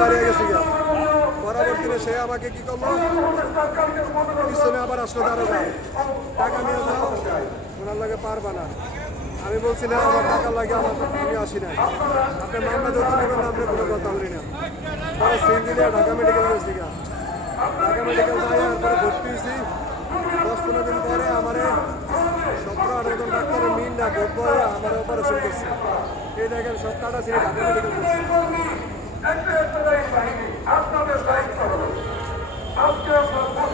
বাড়িয়ে গেছি গা। পরবর্তীতে সে আমাকে কি করলো, পিছনে আবার আসলো দারোগা, টাকা নিয়ে যাও, ওনার লাগে পারবা না। আমি বলছি না, আমার টাকা লাগে, আমি আসি না, আপনার মামলা যত নেবেন আপনি কোনো কথা বলি না। পরে সিঙ্গিলে ঢাকা মেডিকেল গেছি গা। ঢাকা মেডিকেল যাই আর পরে ভর্তি হয়েছি। 10-15 দিন পরে আমার 17-18 জন ডাক্তারের মিল না ভোট পরে আমার অপারেশন করছে। এই দেখেন সব কাটা ছিল ঢাকা মেডিকেল করছে।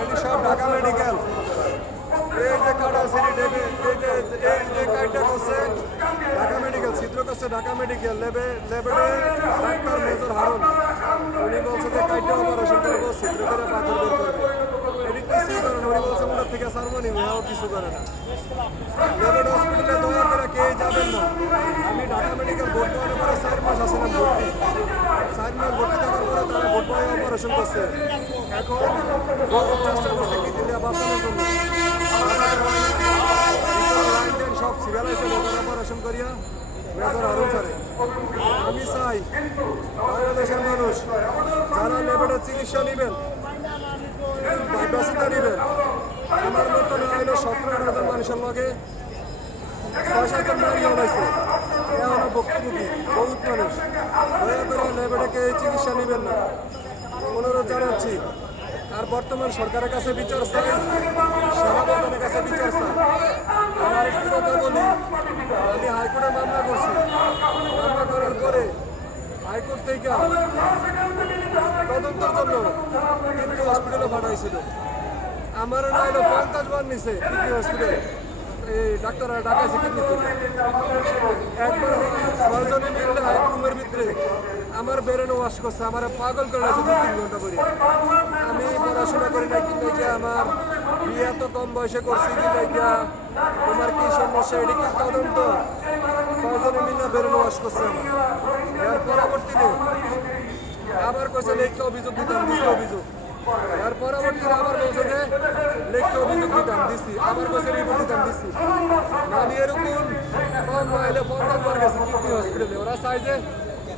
এটি সব ঢাকা মেডিকেল। এই যে কাটা সিঁড়ি ডেকে এই যে কাইটটা করছে ঢাকা মেডিকেল, ছিদ্র করছে ঢাকা মেডিকেল লেবেডে ডাক্তার মেজর হারুন। উনি বলছে যে কাইটটা অপারেশন করবো, ছিদ্র করে পাথর বের করবে। এটি কিছুই করে না, উনি বলছে ওনার থেকে সারমনি ওরাও কিছু করে না। লেবেড হসপিটালে দয়া করে কে যাবেন না। আমি ঢাকা মেডিকেল ভোট দেওয়ার পরে 4 মাস আসছিলাম ভর্তি। 4 মাস ভর্তি থাকার পরে তারা ভোট বয়ে অপারেশন করছে। এখন চেষ্টা করছে কি দিলে বাঁচানোর জন্য। সব সিরিয়াল এসে অপারেশন করিয়া মেজর হারুন স্যারে। আমি চাই বাংলাদেশের মানুষ যারা লেবেডের চিকিৎসা নেবেন, বাসিন্দা নেবেন, আমার মতো না হইলো 17-18 মানুষের লগে 6-7 জন মারি হয়েছে। আমার বক্তব্যী বহুত মানুষ দয়া করে লেবেডেকে এই চিকিৎসা নেবেন না, অনুরোধ জানাচ্ছি। আর বর্তমান সরকারের কাছে বিচার চাই, সেনাপ্রধানের কাছে বিচার চাই। আমার একটি কথা বলি, আমি হাইকোর্টে মামলা করছি। মামলা করার পরে হাইকোর্ট থেকে তদন্তের জন্য কিডনি হসপিটালে পাঠাইছিল। আমার না হলো 50 বার নিছে কিডনি হসপিটালে। এই ডাক্তাররা ডাকাইছে কিডনি থেকে। একবার 6 জনে মিললে রুমের ভিতরে আমার বেরেনে ওয়াশ করছে, আমার পাগল করে আছে 2-3 ঘন্টা করে। আমি পড়াশোনা করি না কি লাগে, আমার বিয়ে তো কম বয়সে করছি কি লাগে, তোমার কি সমস্যা, এটি কি তদন্ত? 6 জনে মিলে বেরেনে ওয়াশ করছে আমার। এর পরবর্তীতে আবার কইছে লেখকে অভিযোগ দিতাম, দিছি অভিযোগ। এর পরবর্তীতে আবার বলছে যে লেখকে অভিযোগ দিতাম, দিছি। আবার কইছে রিপোর্ট দিতাম, দিছি। আমি এরকম কম মাইলে 50 বার গেছি কিডনি হসপিটালে। ওরা চাই যে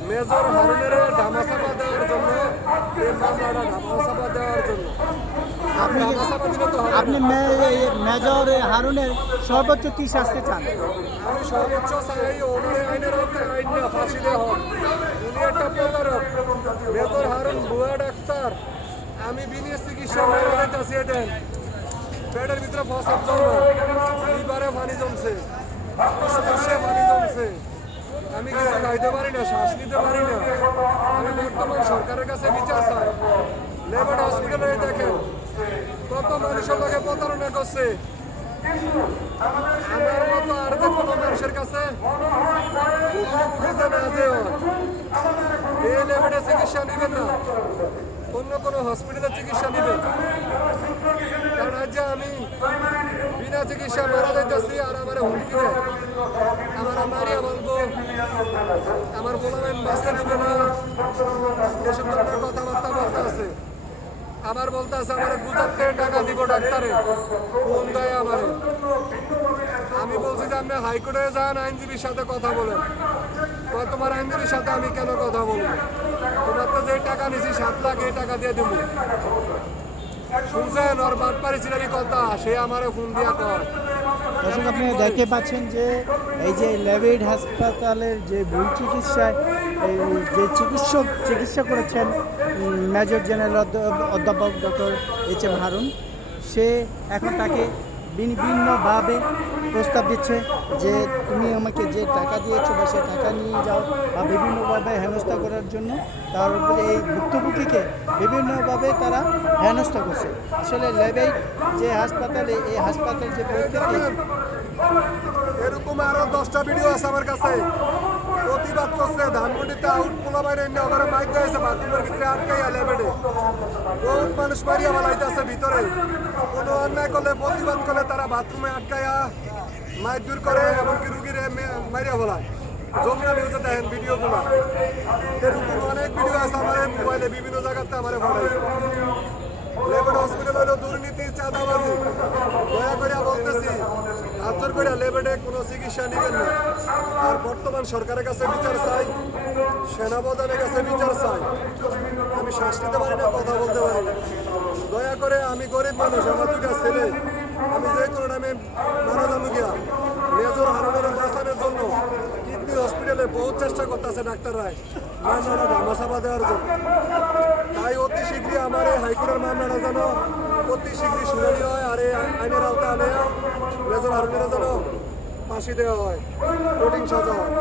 মেজর হারুনের ধামাচাপা দেওয়ার জন্য, এই মামলাটা ধামাচাপা দেওয়ার জন্য। আপনি মেজর হারুনের সর্বোচ্চ কি শাস্তি চান? আমি সর্বোচ্চ চাই ওনার আইনের আইন না ফাঁসি দেওয়া হোক। উনি একটা প্রতারক। মেজর হারুন ভুয়া ডাক্তার। আমি বিনা চিকিৎসা চাষিয়ে দেন, পেটের ভিতরে ফসল জমা, লিভারে পানি জমছে, ফুসফুসে পানি জমছে, আমি কিছু খাইতে পারি না, শ্বাস নিতে পারি না। আমি বর্তমান সরকারের কাছে বিচার চাই। লেবেড হসপিটালে দেখেন কত মানুষের লগে প্রতারণা করছে। আমার মতো আর যে কোনো মানুষের কাছে এই লেবেডে চিকিৎসা নেবেন না, অন্য কোনো হসপিটালে চিকিৎসা নেবেন। কারণ আজ আমি বিনা চিকিৎসা মারা যাইতেছি আর আমার হুমকি দেয়, আমার মারিয়া বলবো, আমার বলবেন বাঁচতে দিবে না, এসব ধরনের কথাবার্তা বলতে আছে। আবার বলতে আছে আমার গুজরাতে টাকা দিব ডাক্তারে, কোন দেয় আমার। আমি বলছি যে আপনি হাইকোর্টে যান, আইনজীবীর সাথে কথা বলেন। তোমার আইনজীবীর সাথে আমি কেন কথা বলবো? তোমার তো যে টাকা নিছি 7 লাখ, এই টাকা দিয়ে দেবো। শুনছেন ওর বাটপাড়ি ছিলারই কথা, সে আমারে ফোন দিয়া কর। দর্শক, আপনি দেখতে পাচ্ছেন যে এই যে লেবেড হাসপাতালের যে ভুল চিকিৎসায় যে চিকিৎসা করেছেন মেজর জেনারেল অধ্যাপক ডক্টর HM হারুন, সে এখন তাকে বিভিন্নভাবে প্রস্তাব দিচ্ছে যে তুমি আমাকে যে টাকা দিয়েছো বা সে টাকা নিয়ে যাও, বা বিভিন্নভাবে হেনস্থা করার জন্য তার উপরে এই ভুক্তভোগীকে বিভিন্নভাবে তারা হেনস্থা করছে। আসলে লেবেড যে হাসপাতালে, এই হাসপাতালের যে পরিস্থিতি, এরকম আরো 10টা ভিডিও আছে আমার কাছে। প্রতিবাদ করছে ধানমন্ডিতে আউট পোলা বাইরে ওখানে মাইক দিয়েছে বাথরুমের ভিতরে আটকাইয়া লেবেডে বহুত মানুষ মারিয়া বালাইতেছে ভিতরে। কোনো অন্যায় করলে, প্রতিবাদ করলে তারা বাথরুমে আটকাইয়া মাইক দূর করে, এমনকি রুগীরে মারিয়া বলায়। যমুনা নিউজে দেখেন ভিডিওগুলো। এরকম অনেক ভিডিও আছে আমার মোবাইলে, বিভিন্ন জায়গাতে আমার ফোনাইছে। লেবেড হসপিটাল হলো দুর্নীতি, চাঁদাবাজি। দয়া করে বলতেছি, হাতজোর করে লেবেডে কোনো চিকিৎসা নেবেন না। আর বর্তমান সরকারের কাছে বিচার চাই, সেনাপ্রধানের কাছে বিচার চাই। শ্বাস নিতে পারি না, কথা বলতে পারি না। দয়া করে, আমি গরিব মানুষ, আমার দুটা ছেলে, আমি যে কোনো টাইমে মারা যাবো গিয়া। মেজর হারুনের বাঁচানোর জন্য কিডনি হসপিটালে বহুত চেষ্টা করতেছে ডাক্তাররাই মামলাটা ধামাচাপা দেওয়ার জন্য। তাই অতি শীঘ্রই আমার এই হাইকোর্টের মামলাটা যেন অতি শীঘ্রই শুনানি হয়, আর এই আইনের আওতায় আনে মেজর হারুনের যেন ফাঁসি দেওয়া হয়, কঠিন সাজা হয়।